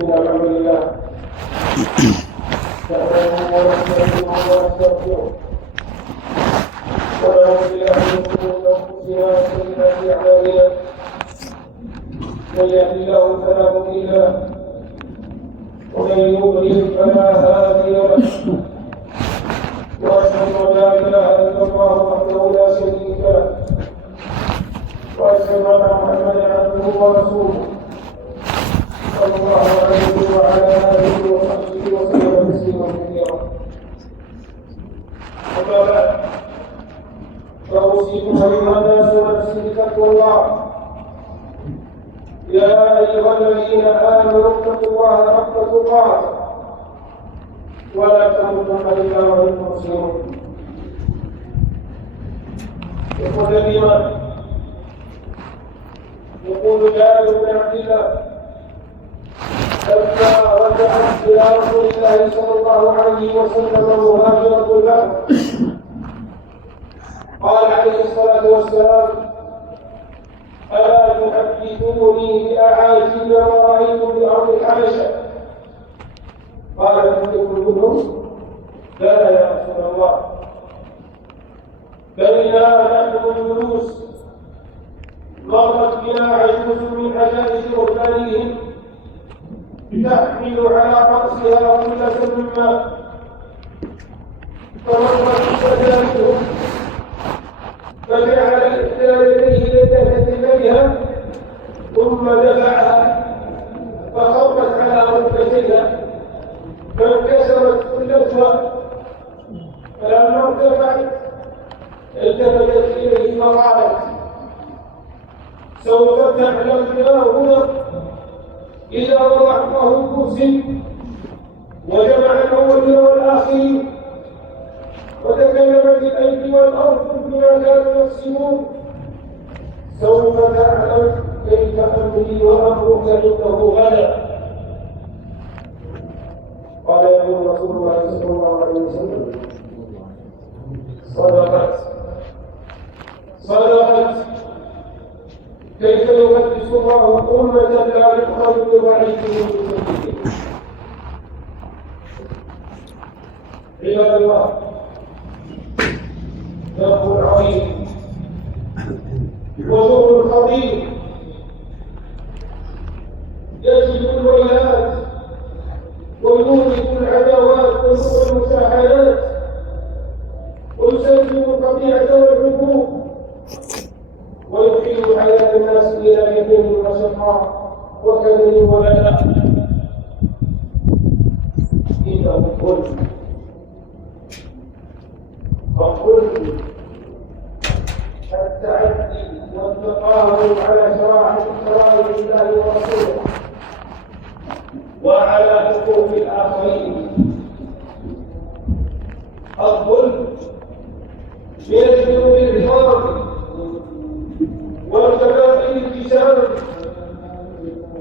الحمد لله نحمده ونستعينه ونستغفره ونعوذ بالله من شرور انفسنا وسيئات اعمالنا من يهد الله فلا مضل له ومن يضلل فلا هادي له واشهد ان لا اله الا الله وحده لا شريك له واشهد ان محمدا عبده ورسوله صلى الله عليه وعلى آله وصحبه وسلم تسليما كثيرا. أما بعد فأوصيكم أيها الناس ونفسي بتقوى الله. يا أيها الذين آمنوا اتقوا الله حق تقاته ولا تموتن إلا وأنتم مسلمون. إخوة الإيمان، يقول جابر بن عبد الله لما رجعت إلى رسول الله صلى الله عليه وسلم مهاجرة له قال عليه الصلاة والسلام: ألا تحدثوني بأعاجيب ما رأيتم بأرض الحبشة؟ قال كلهم: لا يا رسول الله، بينما نحن جلوس مرت بنا عجوز من عجائز رهبانهم تحمل على رأسها قلة من ماء، فمرت بسجارتهم فجعل إحدى يديه لتهتم بها ثم دفعها فخرت على ركبتيها فانكسرت كلتها، فلما ارتفعت التفتت إليه فقالت: سوف تعلم يا هنا إذا وضعته الكرسي وجمع الأولين والآخرين وتكلمت الأيدي والأرض بما كانوا يقسمون، سوف تعلم كيف أمري وأمرك عنده غدا. قال يقول رسول الله صلى الله عليه وسلم: صدقت. كيف يقدس الله أمة لا يؤخذ بضعيفهم عباد الله، ذنب عظيم وجور خطير يجب الويلات ويورث العداوات والمشاحنات ويسبب القطيعة والعقوق وشقاء وكدر وبلاء، إنه ظلم. فالظلم التعدي والتطاول على شرائع الله ورسوله وعلى حقوق الآخرين. الظلم يجب بالإفراط والكبائر التزام،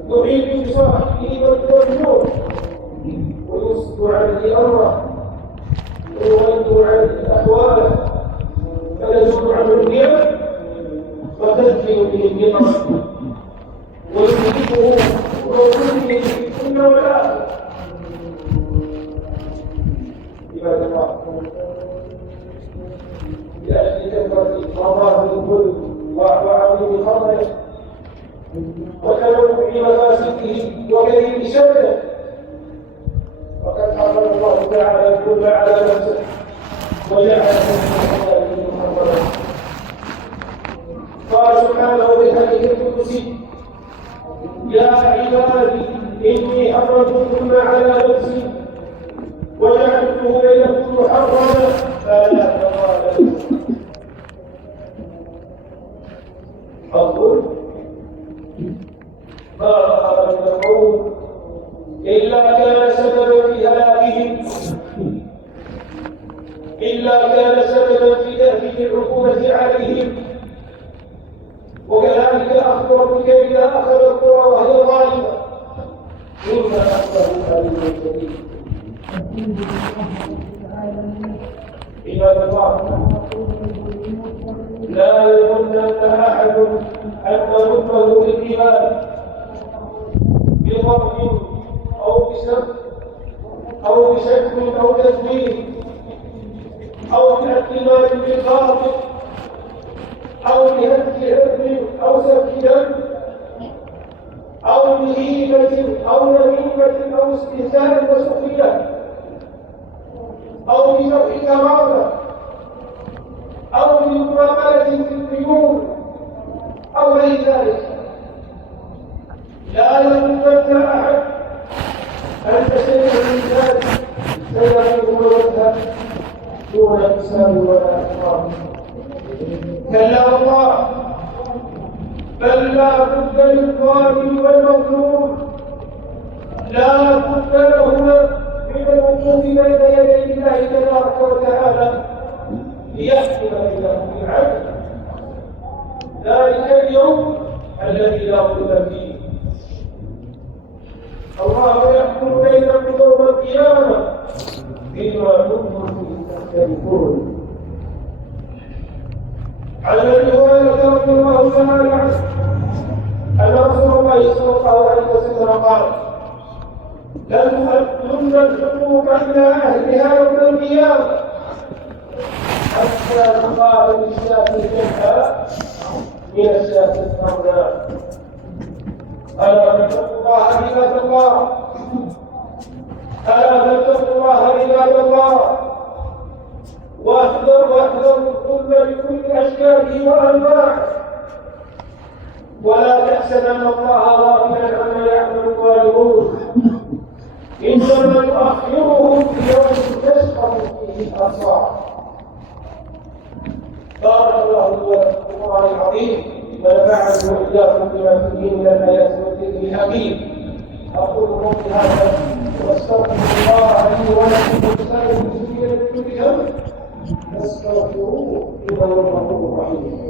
يحيط بصاحبه والموت ويسد عليه أمره ويغير عليه أحواله فيزول عنه النعم وتدفن به النعم ويذهبه ويظلمه في الدنيا والآخرة. عباد الله، لأجل كثرة مظاهر الظلم وعظيم خطره وتنوع مفاسده وكثير شره، وقد حرم الله تعالى الظلم على نفسه وجعل من محرما. قال سبحانه بحديث القدسي: يا عبادي إني حرمت الظلم على نفسي وجعلته بينكم محرما فلا تظالموا. الظلم ما ظهر من القوم إلا كان سببا في هلاكهم، إلا كان سببا في تأكيد العقوبة عليهم. وكذلك أخبرتك إذا أخذ القرى وهي ظالمة إن أخذه أليم شديد. عباد الله، لا يظنن أحد أن ظلمه للعباد بضرب أو بسب أو بشتم أو تزوير أو باعتماد بالباطل أو بهتك عرض أو سفك دم أو بغيبة أو نميمة أو استهزاء وسخرية أو بجرح كرامة أو بمقابلة في الديون أو غير ذلك. لا يظن أحد أن شيء من ذلك سيكون وجها دون حساب ولا إكرام. كلا والله، بل لا بد للظالم والمظلوم، لا بد لهما من الوقوف بين يدي الله تبارك وتعالى ليحكم بينهم بالعدل. ذلك اليوم الذي لا ظلم فيه. الله يحكم بينكم يوم القيامة فيما كنتم فيه تختلفون. عن ابي هريره رضي الله تعالى عنه ان رسول الله صلى الله عليه وسلم قال: لن تؤدن الحقوق الى اهلها يوم القيامه حتى تقابل الشاة الجنحاء من الشاة الحمراء. الا فاتقوا الله عباد الله، الا فاتقوا الله عباد الله، واحذروا الظلم بكل اشكاله وانواعه، ولا تحسبن الله غافلا عما يعمل الظالمون، انما يؤخرهم بيوم تشخص فيه الابصار. بارك الله لي ولكم في القران العظيم ونفعني واياكم بما فيه من الايات والذكر الحكيم. اقول قولي هذا واستغفر الله لي ولكم ولسائر المسلمين من كل ذنب فاستغفروه انه هو الغفور الرحيم.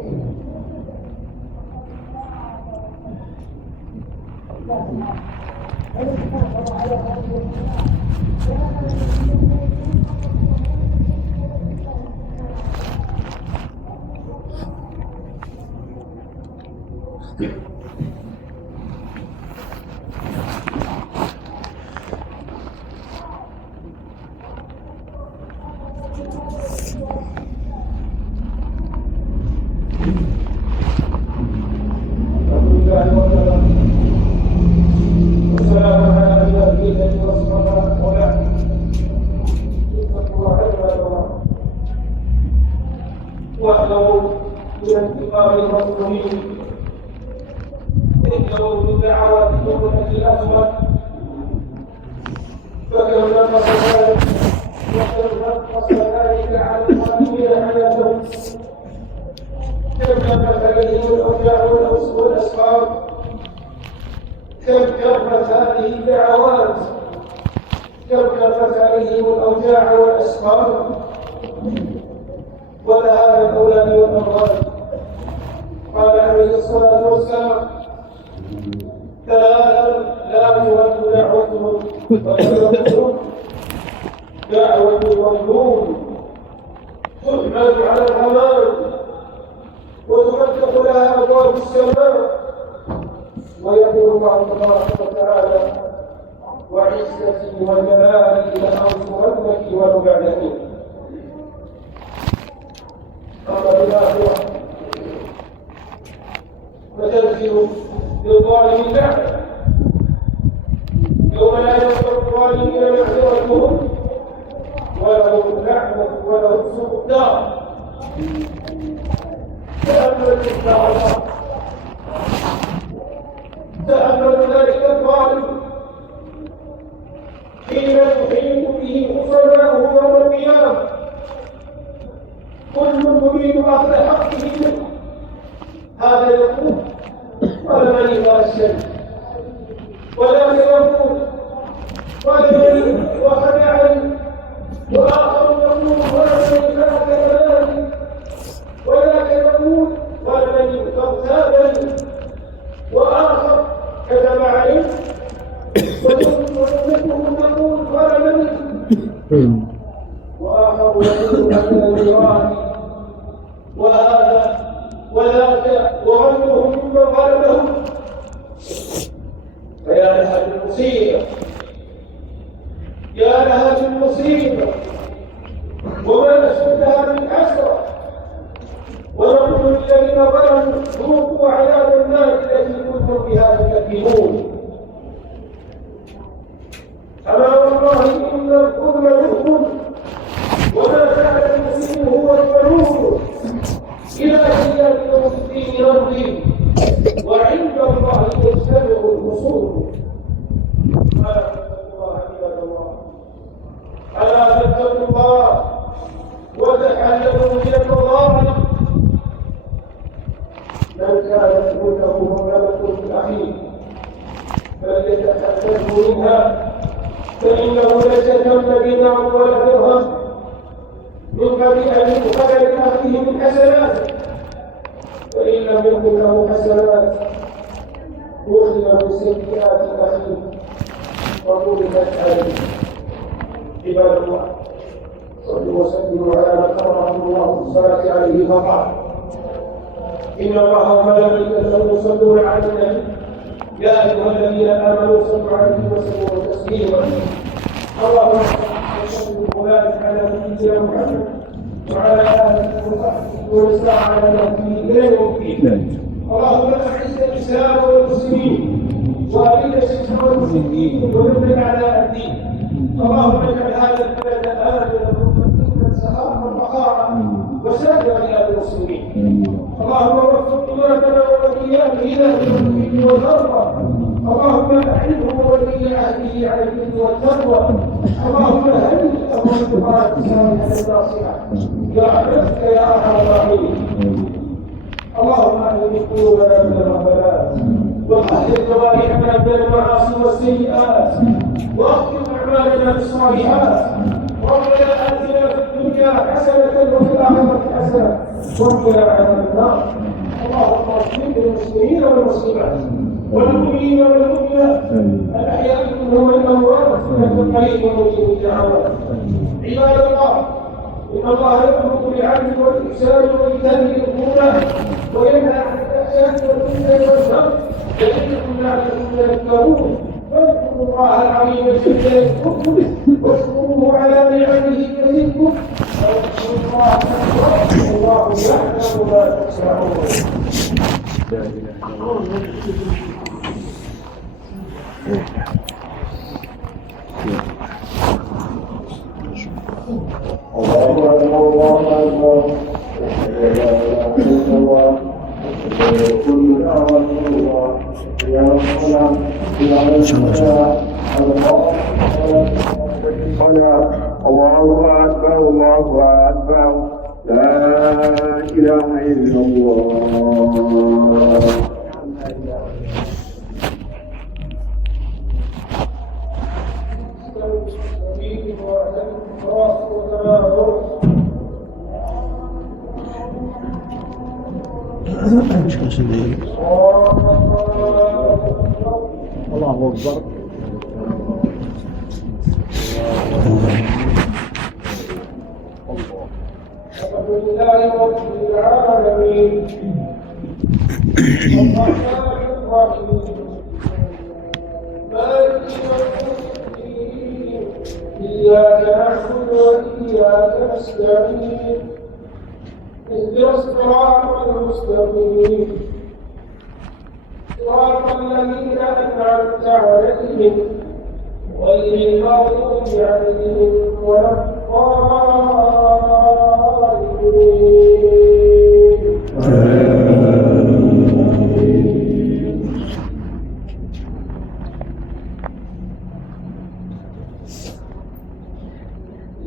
واحذروا من انتقام المظلومين اهدوا بدعوات الأمة الأسود فكم نقص ذلك على الظالمين حياتهم كم كفت عليهم الأوجاع والأسقام كم كفت هذه الدعوات كم كفت عليهم الأوجاع والأسقام وذهاب الأولاد والأموال. قال عليه الصلاة والسلام ثلاثة لا ترد دعوتهم وترد دعوة المظلوم تحمد على الغمام وتفتح لها أبواب السماء ويقول الله تبارك وتعالى وعزتي وجلالي لأنصرنك ولو بعد حين. أما بالآخرة فتنزل للظالم اللعنة يوم لا ينفع الظالمين معذرتهم ولهم اللعنة ولهم سوء الدار. تأمل ذلك الظالم حين تحيط به خصماؤه يوم القيامة كل يريد أخذ حقه منه. هذا يقول قال من يرى الشيء ولا يقول قال من وخدعني وآخر يقول ولكن ذاك مالي وذاك يقول قال من اغتابني وآخر كذب عليه ويملكه يقول قال من وآخر يقول أنني راني وهذا وذاك وغيرهم ممن غلبهم. فيا لها من مصيبة يا لها من مصيبة وما نشدها من حسرة. ونقول للذين ظلموا ذوقوا عذاب النار التي كنتم بها تكذبون. أما والله إن الظلم يؤمن وما كان المسلم هو البنون إلى خلال يوم الدين يمضي وعند الله يجتمع الخصوم. ألا تتقوا الله وتحللوا من المظالم. من كانت ملكه مغلبة في الأخير فليتحلله منها فإنه ليس ذنب دينار ولا درهم من قبل أن يؤخذ لأخيه من حسناته فإن لم يكن له حسنات أخذ من سيئات أخيه وطرحت عليه. عباد الله صلوا وسلموا على من أمركم الله بالصلاة عليه فقال إن الله وملائكته يصلون على النبي يا أيها الذين آمنوا صلوا عليه وسلموا تسليما. اللهم صل وبارك على نبينا محمد وعلى آله وصحبه وسلم على نبيه إلى يوم الدين. اللهم أعز الإسلام والمسلمين وأذل الشرك والمشركين ودمر أعداء الدين. اللهم اجعل هذا البلد آمنا مطمئنا سخاء رخاء وسائر بلاد المسلمين. اللهم وفق إمامنا وولياه إلى التوحيد والتقوى. اللهم أعنه وولي عهده على البر والتقوى. اللهم هنئه بالدعاء الصالحة الناصحة برحمتك يا أرحم الراحمين. اللهم أهل قلوبنا من الغفلات وطهر جوارحنا من المعاصي والسيئات واختم أعمالنا بالصالحات. ربنا آتنا في الدنيا حسنة وفي الآخرة حسنة وقنا عذاب النار. اللهم اغفر للمسلمين والمسلمات والمؤمنين والمؤمنات الأحياء منهم والأموات إنك قريب مجيب الدعوات. عباد الله إن الله يأمر بالعدل والإحسان وإيتاء ذي القربى وينهى عن الفحشاء والمنكر والبغي يعظكم لعلكم تذكرون. فاذكروا الله العظيم الجليل يذكركم واشكروه على نعمه يزدكم واذكروا الله أكبر والله يعلم ما تصنعون. الله أكبر الله أكبر أشهد أن لا إله إلا الله أشهد أن لا إله إلا الله الله أكبر الله أكبر لا إله إلا الله. الله أكبر. الحمد لله رب العالمين الرحمن الرحيم مالك يوم الدين إياك نعبد وإياك نستعين اهدنا الصراط المستقيم صراط الذين أنعمت عليهم غير المغضوب عليهم ولا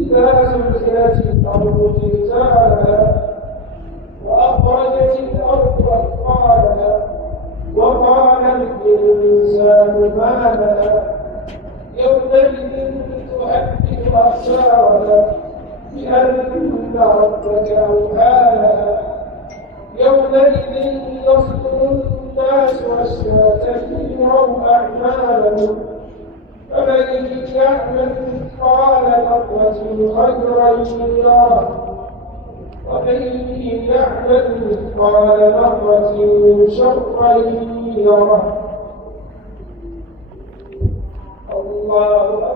إذا زلزلت الأرض زلزالها وأخرجت الأرض أثقالها وقال الإنسان ما لها يومئذ تحدث أخبارها بأن ربك أوحاها يومئذ يصدر الناس أشتاتا ليروا أعمالهم فمن يعمل مثقال ذرة خيرا يره ومن يعمل مثقال ذرة شرا يره. الله أكبر.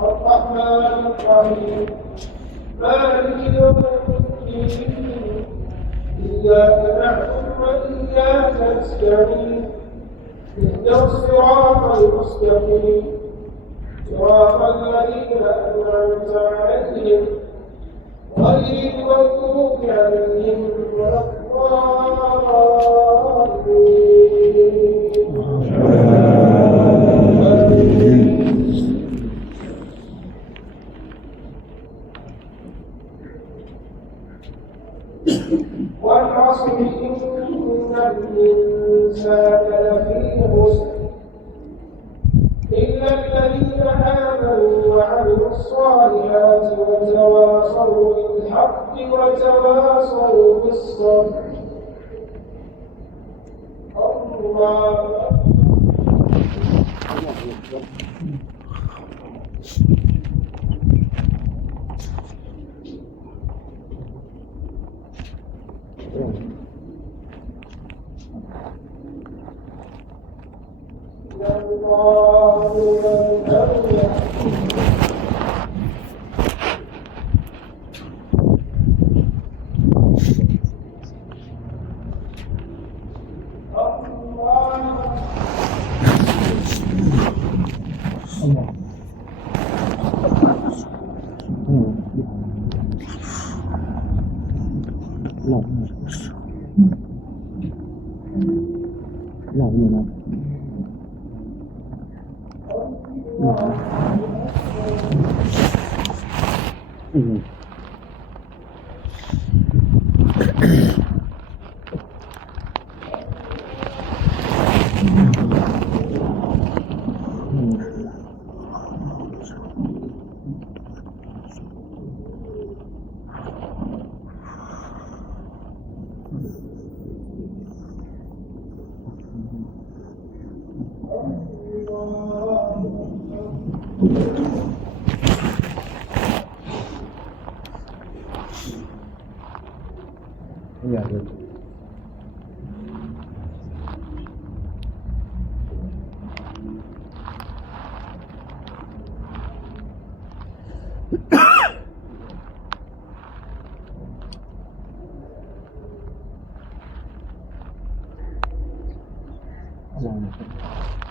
الرحمن الرحيم مالك يوم الدين إياك نعبد وإياك نستعين اهدنا الصراط المستقيم صراط الذين أنعمت عليهم غير المغضوب عليهم ولا الضالين. والعصر إن الإنسان لفي خسر إلا الذين آمنوا وعملوا الصالحات وتواصوا بالحق وتواصوا بالصبر. الله หลับหลับอยู่นะหลับอืมไม่อยากเลยอะไรนะครับ